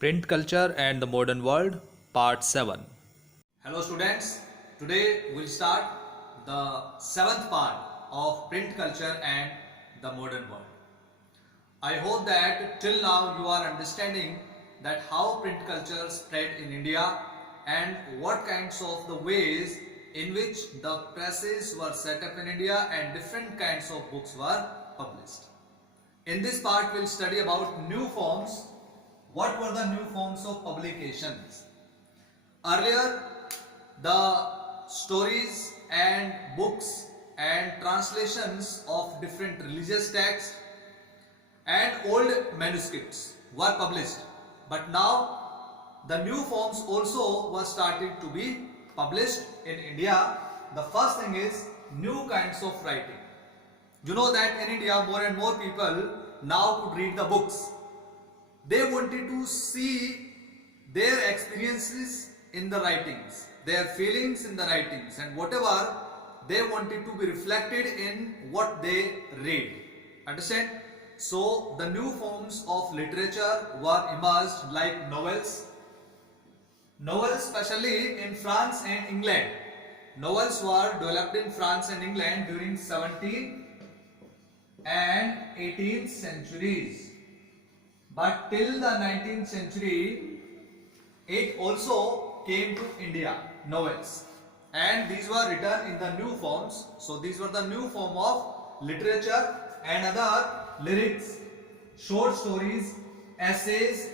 Print Culture and the Modern World, Part 7. Hello students, today we'll start the seventh part of print culture and the modern world. I hope that till now you are understanding that how print culture spread in India and what kinds of the ways in which the presses were set up in India and different kinds of books were published. In this part we'll study about new forms. What were the new forms of publications? Earlier, the stories and books and translations of different religious texts and old manuscripts were published. But now, the new forms also were started to be published in India. The first thing is new kinds of writing. You know that in India, more and more people now could read the books. They wanted to see their experiences in the writings, their feelings in the writings, and whatever they wanted to be reflected in what they read. Understand? So the new forms of literature were emerged like novels. Novels especially in France and England. Novels were developed in France and England during 17th and 18th centuries. But till the 19th century, it also came to India, novels. And these were written in the new forms. So these were the new form of literature and other lyrics, short stories, essays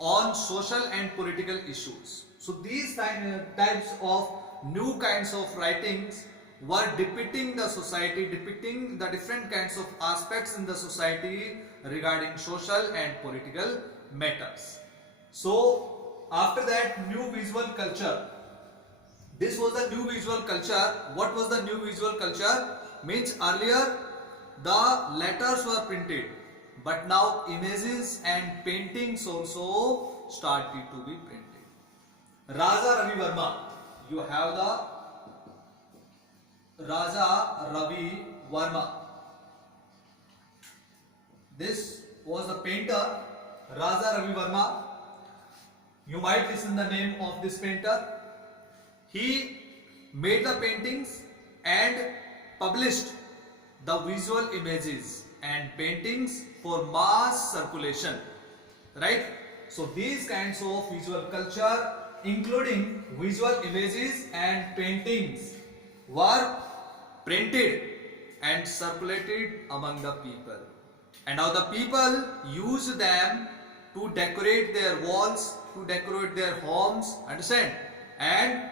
on social and political issues. So these types of new kinds of writings were depicting the society, depicting the different kinds of aspects in the society regarding social and political matters. So after that, new visual culture. This was the new visual culture. What was the new visual culture? Means earlier the letters were printed, but now images and paintings also started to be printed. Raja Ravi Verma. You have the Raja Ravi Verma. This was the painter Raja Ravi Verma. You might listen the name of this painter. He made the paintings and published the visual images and paintings for mass circulation. Right? So these kinds of visual culture, including visual images and paintings, were printed and circulated among the people. And now the people use them to decorate their walls, to decorate their homes, understand? And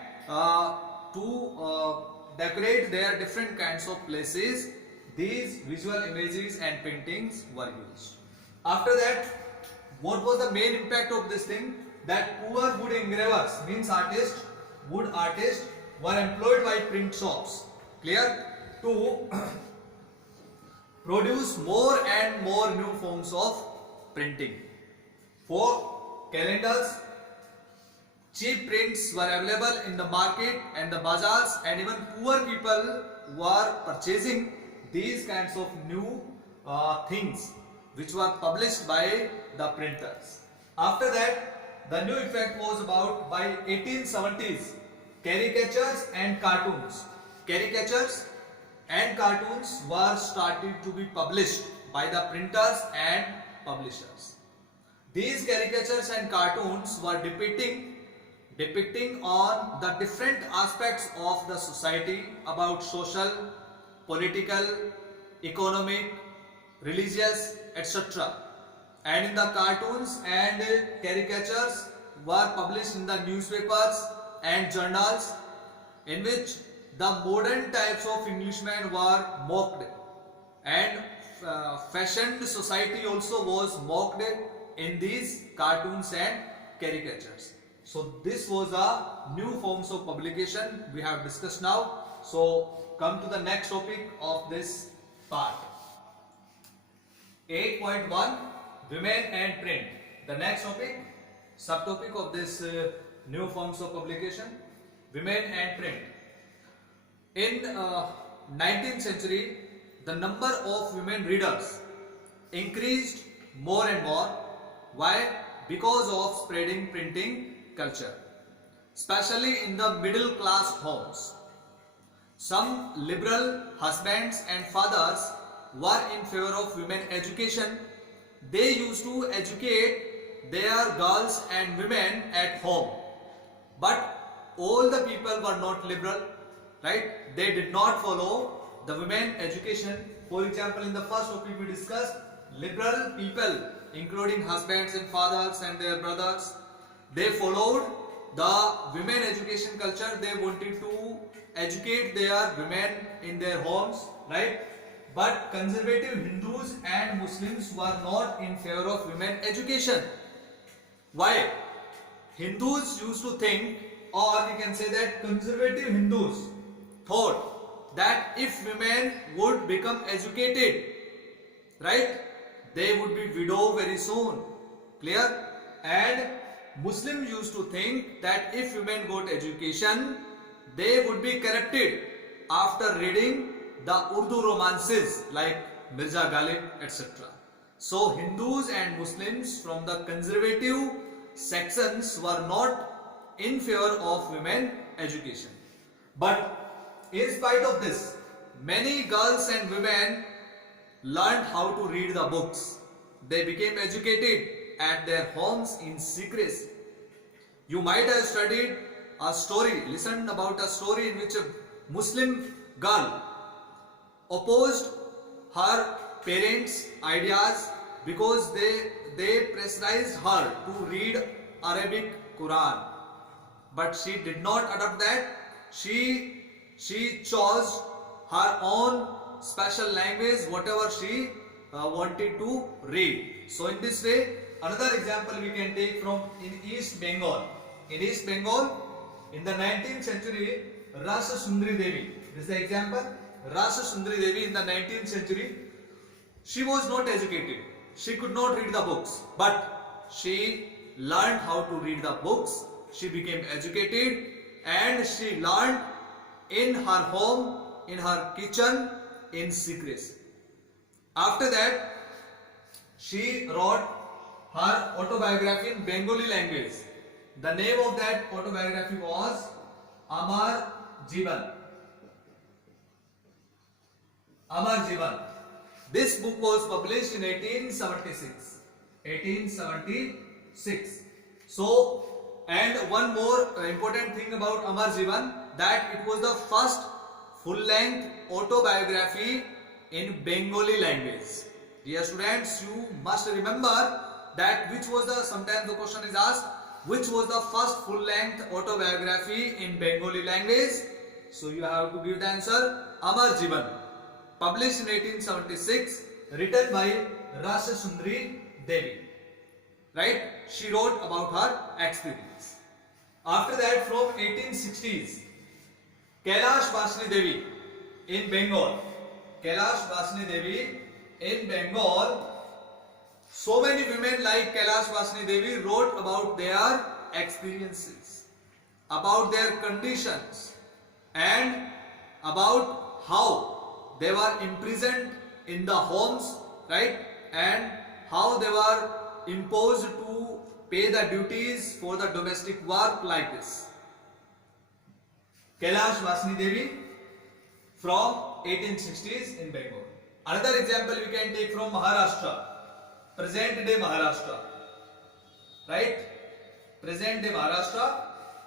to decorate their different kinds of places. These visual images and paintings were used. After that, what was the main impact of this thing? That poor wood engravers, means artists, wood artists, were employed by print shops. Clear? To produce more and more new forms of printing. For calendars, cheap prints were available in the market and the bazaars, and even poor people were purchasing these kinds of new things which were published by the printers. After that, the new effect was about by 1870s, caricatures and cartoons. Caricatures and cartoons were started to be published by the printers and publishers. These caricatures and cartoons were depicting on the different aspects of the society about social, political, economic, religious, etc. And in the cartoons and caricatures were published in the newspapers and journals, in which the modern types of Englishmen were mocked, and fashioned society also was mocked in these cartoons and caricatures. So this was a new forms of publication we have discussed now. So come to the next topic of this part. 8.1 Women and Print. The next topic, subtopic of this new forms of publication, women and print. In 19th century, the number of women readers increased more and more. Why? because of spreading printing culture, especially in the middle class homes. Some liberal husbands and fathers were in favor of women education. They used to educate their girls and women at home. But all the people were not liberal, right? They did not follow the women education. For example, in the first topic we discussed, liberal people, including husbands and fathers and their brothers, they followed the women education culture. They wanted to educate their women in their homes, right? But conservative Hindus and Muslims were not in favor of women education. Why? Hindus used to think, or we can say that conservative Hindus thought that if women would become educated, right, they would be widow very soon. Clear? And Muslims used to think that if women got education, they would be corrupted after reading the Urdu romances like Mirza Ghalib, etc. So Hindus and Muslims from the conservative sections were not in favor of women education. But in spite of this, many girls and women learned how to read the books. They became educated at their homes in secrecy. You might have studied a story, listened about a story in which a Muslim girl opposed her parents' ideas because they pressurized her to read Arabic Quran. But she did not adopt that. She chose her own special language, whatever she wanted to read. So in this way, another example we can take from in East Bengal. In East Bengal, in the 19th century, Rasa Sundari Devi. This is the example. Rasa Sundari Devi in the 19th century, she was not educated. She could not read the books, but she learned how to read the books. She became educated and she learned in her home, in her kitchen, in secrecy. After that, she wrote her autobiography in Bengali language. The name of that autobiography was Amar Jivan. Amar Jivan. This book was published in 1876. 1876. So, and one more important thing about Amar Jivan, that it was the first full-length autobiography in Bengali language. Dear students, you must remember that which was the, sometimes the question is asked, which was the first full-length autobiography in Bengali language? So you have to give the answer, Amar Jivan, published in 1876, written by Rasa Sundari Devi. Right? She wrote about her experience. After that, from 1860s, Kailash Vasni Devi in Bengal. Kailash Vasni Devi in Bengal. So many women like Kailash Vasni Devi wrote about their experiences, about their conditions, and about how they were imprisoned in the homes, right? And how they were imposed to pay the duties for the domestic work like this. Kailash Vasni Devi from 1860s in Bengal. Another example we can take from Maharashtra, present day Maharashtra, right? Present day Maharashtra,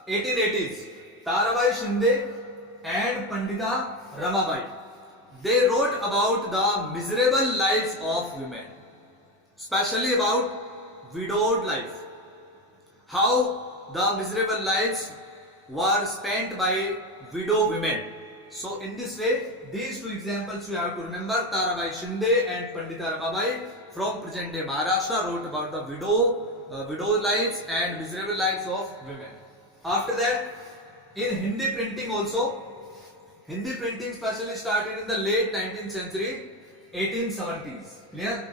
1880s. Tarabai Shinde and Pandita Ramabai. They wrote about the miserable lives of women, especially about widowed life. How the miserable lives were spent by widow women. So in this way, these two examples you have to remember. Tarabai Shinde and Pandita Ramabai from present day Maharashtra wrote about the widow lives and miserable lives of women. After that, in Hindi printing also, Hindi printing especially started in the late 19th century, 1870s. Clear?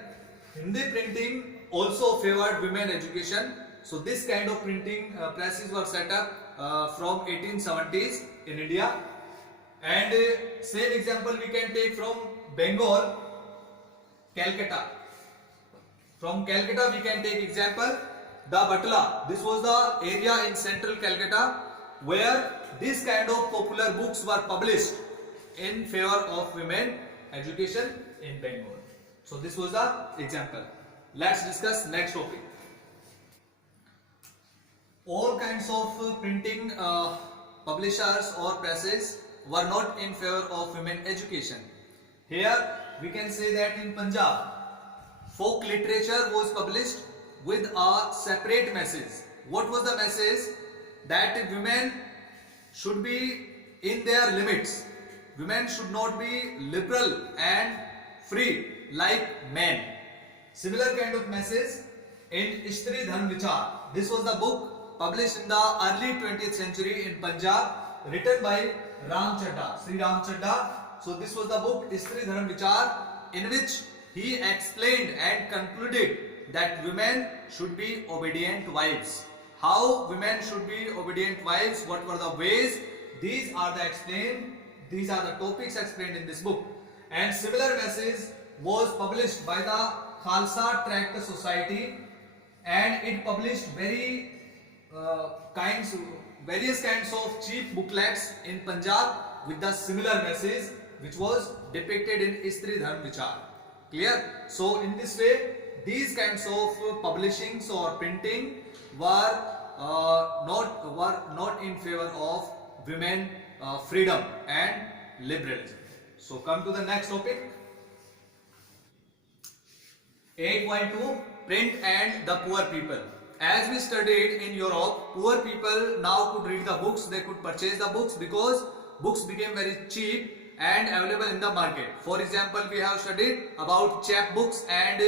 Hindi printing also favored women education. So this kind of printing presses were set up from 1870s in India. And same example we can take from Bengal, Calcutta. From Calcutta we can take example the Batla. This was the area in central Calcutta where this kind of popular books were published in favor of women education in Bengal. So this was the example. Let's discuss next topic. All kinds of printing publishers or presses were not in favor of women education. Here we can say that in Punjab, folk literature was published with a separate message. What was the message? That women should be in their limits. Women should not be liberal and free like men. Similar kind of message in Istri Dharm Vichar. This was the book published in the early 20th century in Punjab, written by Ram Chadda, Sri Ram Chadda. So this was the book Istri Dharm Vichar, in which he explained and concluded that women should be obedient wives. How women should be obedient wives, what were the ways, these are the topics explained in this book. And similar message was published by the Khalsa Tract Society, and it published various kinds of cheap booklets in Punjab with the similar message which was depicted in Istri Dharm Vichar. Clear? So in this way, these kinds of publishings or printing were not in favor of women freedom and liberalism. So come to the next topic. 8.2 Print and the poor people. As we studied in Europe, poor people now could read the books, they could purchase the books because books became very cheap and available in the market. For example, we have studied about chapbooks and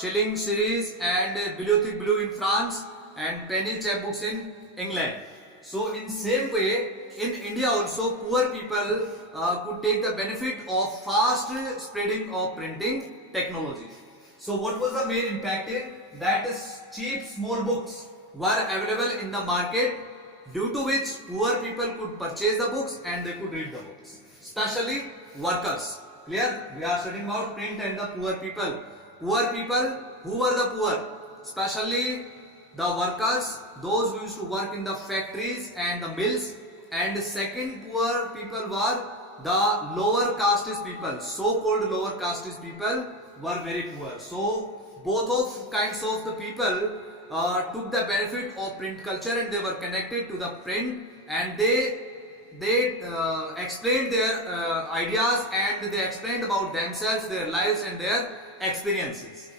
shilling series and bibliothèque bleue in France and penny chapbooks in England. So in same way, in India also poor people could take the benefit of fast spreading of printing technology. So what was the main impact here? That is cheap small books were available in the market, due to which poor people could purchase the books and they could read the books, especially workers. Clear? We are studying about print and the poor people. Poor people, who were the poor? Especially the workers, those who used to work in the factories and the mills. And the second poor people were the lower caste people. So-called lower caste people were very poor. So both of kinds of the people took the benefit of print culture and they were connected to the print, and they explained their ideas and they explained about themselves, their lives and their experiences.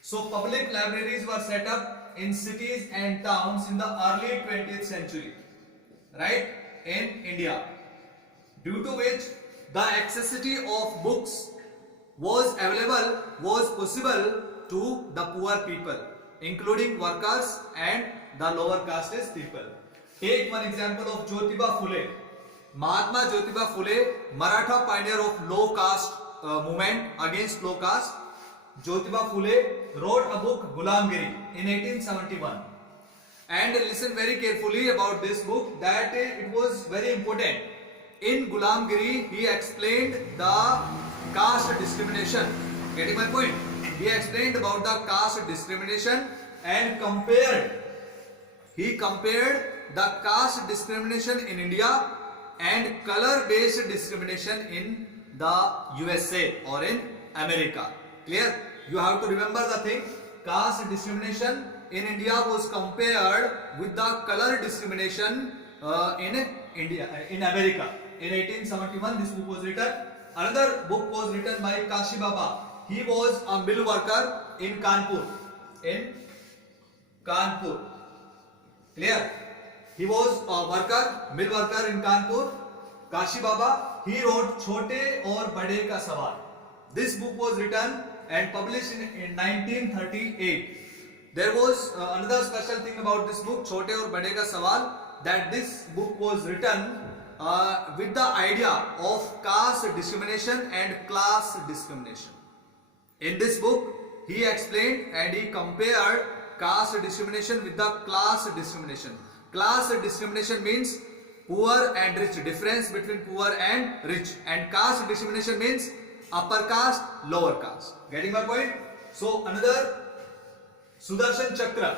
So public libraries were set up in cities and towns in the early 20th century, right, in India, due to which the accessibility of books was possible to the poor people, including workers and the lower caste people. Take one example of Jyotiba Phule. Mahatma Jyotiba Phule, Maratha pioneer of low caste movement against low caste. Jyotiba Phule wrote a book Gulamgiri in 1871. And listen very carefully about this book, that it was very important. In Gulamgiri, he explained the caste discrimination. Getting my point? He explained about the caste discrimination and he compared the caste discrimination in India and color based discrimination in the USA or in America. Clear? You have to remember the thing. Caste discrimination in India was compared with the color discrimination in America. In 1871 this book was written. Another book was written by Kashi Baba. He was a mill worker in Kanpur. Clear? He was a mill worker in Kanpur. Kashi Baba. He wrote Chote aur Bade ka Sawal. This book was written and published in 1938. There was another special thing about this book, Chote aur Bade ka Sawal, that this book was written with the idea of caste discrimination and class discrimination. In this book, he explained and he compared caste discrimination with the class discrimination. Class discrimination means poor and rich, difference between poor and rich, and caste discrimination means upper caste, lower caste. Getting my point? So another Sudarshan Chakra.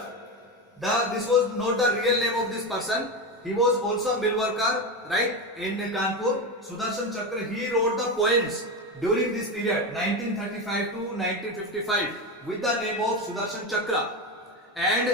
This was not the real name of this person. He was also a mill worker, right, in Kanpur. Sudarshan Chakra, he wrote the poems during this period 1935 to 1955 with the name of Sudarshan Chakra, and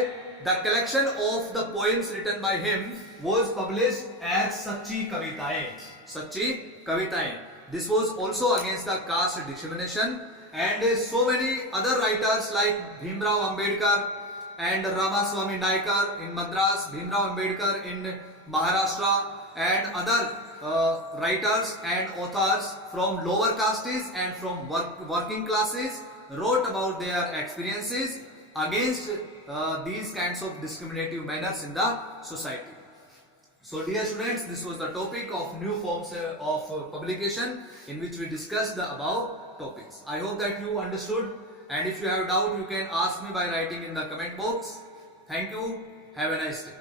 the collection of the poems written by him was published as Sachi Kavitaएं. Sachi Kavitaएं. This was also against the caste discrimination, and so many other writers like Bhimrao Ambedkar and Ramaswamy Naikar in Madras, Bhimrao Ambedkar in Maharashtra, and other writers and authors from lower castes and from working classes wrote about their experiences against these kinds of discriminative manners in the society. So dear students, this was the topic of new forms of publication in which we discussed the above topics. I hope that you understood, and if you have doubt you can ask me by writing in the comment box. Thank you. Have a nice day.